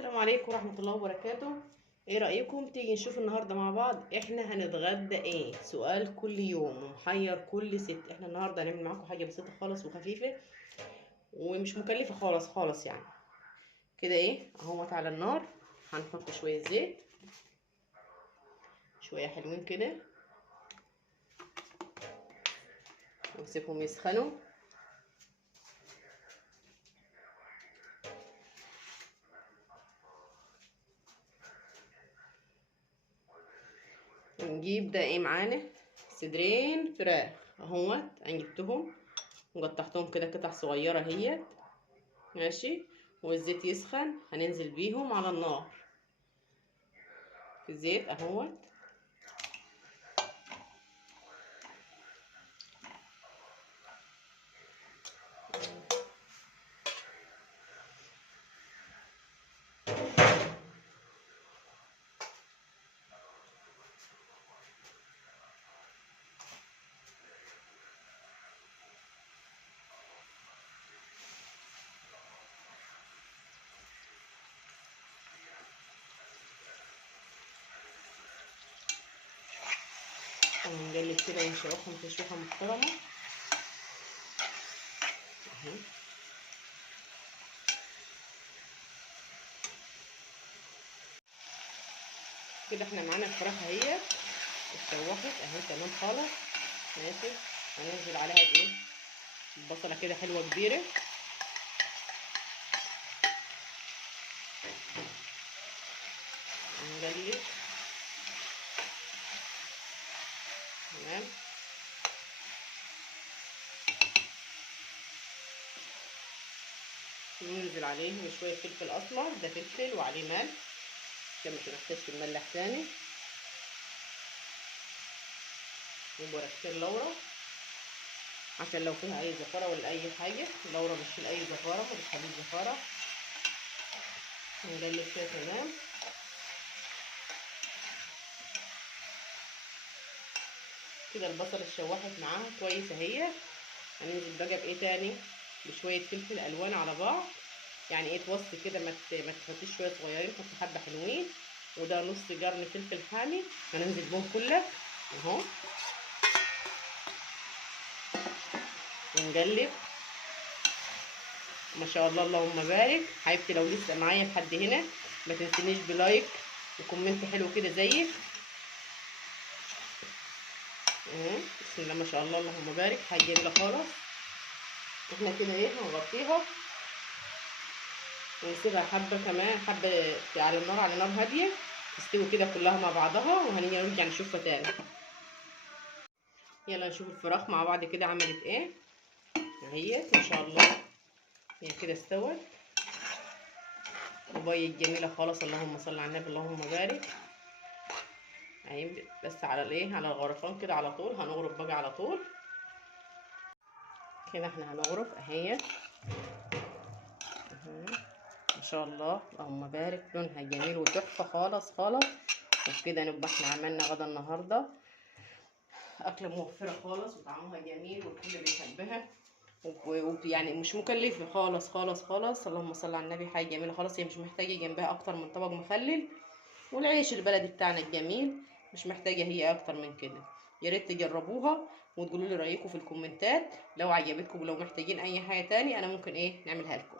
السلام عليكم ورحمة الله وبركاته. ايه رأيكم تيجي نشوف النهاردة مع بعض احنا هنتغدى ايه؟ سؤال كل يوم ومحير كل ست. احنا النهاردة هنعمل معاكم حاجة بسيطة خالص وخفيفة ومش مكلفة خالص خالص يعني. كده ايه اهوت على النار. هنحط شوية زيت، شوية حلوين كده، ونسيبهم يسخنوا. ونجيب ده ايه معانا؟ صدرين فراخ اهوت. انا جبتهم وقطعتهم كده قطع صغيرة اهيت. ماشي. والزيت يسخن هننزل بيهم على النار في الزيت اهوت. ونقلب كده ونشوحهم تشويحة محترمة اهي. كده احنا معانا الفراخ اهي اتشوحت اهي تمام خالص. ماشي. هننزل عليها بايه؟ البصلة كده حلوة كبيرة. نقلب تمام. ننزل عليه بشوية فلفل اسمر، ده فلفل وعليه ملح عشان مش هنحتاج نملح تاني، وبورقتين لورا عشان لو فيها اي زفارة ولا اي حاجة. اللورا بتشيل اي زفارة، ما بتخليش زفارة. نقلب كده تمام. كده البصل اتشوحت معاها كويس اهي. هننزل بقى بايه تاني؟ بشويه فلفل الوان على بعض، يعني ايه توصي كده، ما تحطيش شويه صغيرين، حطي حبه حلوين. وده نص جرن فلفل حامي هننزل بهم كله اهو. ونقلب ما شاء الله اللهم بارك. حبيبتي لو لسه معايا لحد هنا ما تنسينيش بلايك وكومنت حلو كده زيك اهو. بسم الله ما شاء الله اللهم بارك، حاجه جميله خالص. احنا كده ايه هنغطيها ونسيبها حبه كمان، حبه على النار، على نار هاديه تستوي كده كلها مع بعضها، وهنيجي نرجع نشوفها تاني. يلا نشوف الفراخ مع بعض كده عملت ايه اهي. ما شاء الله هي كده استوت وبيض جميله خالص. اللهم صل على النبي اللهم بارك اهي. بس على الايه، على الغرفان كده على طول. هنغرف بقى على طول كده. احنا هنغرف اهي. ما شاء الله اللهم بارك، لونها جميل وتحفه خالص خالص. وبكده نبقى احنا عملنا غدا النهارده اكله موفره خالص وطعمها جميل والكل بيحبها، ويعني مش مكلفه خالص خالص خالص. اللهم صل على النبي، حاجه جميله خالص. هي مش محتاجه جنبها اكتر من طبق مخلل والعيش البلدي بتاعنا الجميل، مش محتاجه هي اكتر من كده. يا ريت تجربوها وتقولوا لي رايكم في الكومنتات لو عجبتكم، ولو محتاجين اي حاجه تاني انا ممكن ايه نعملها لكم.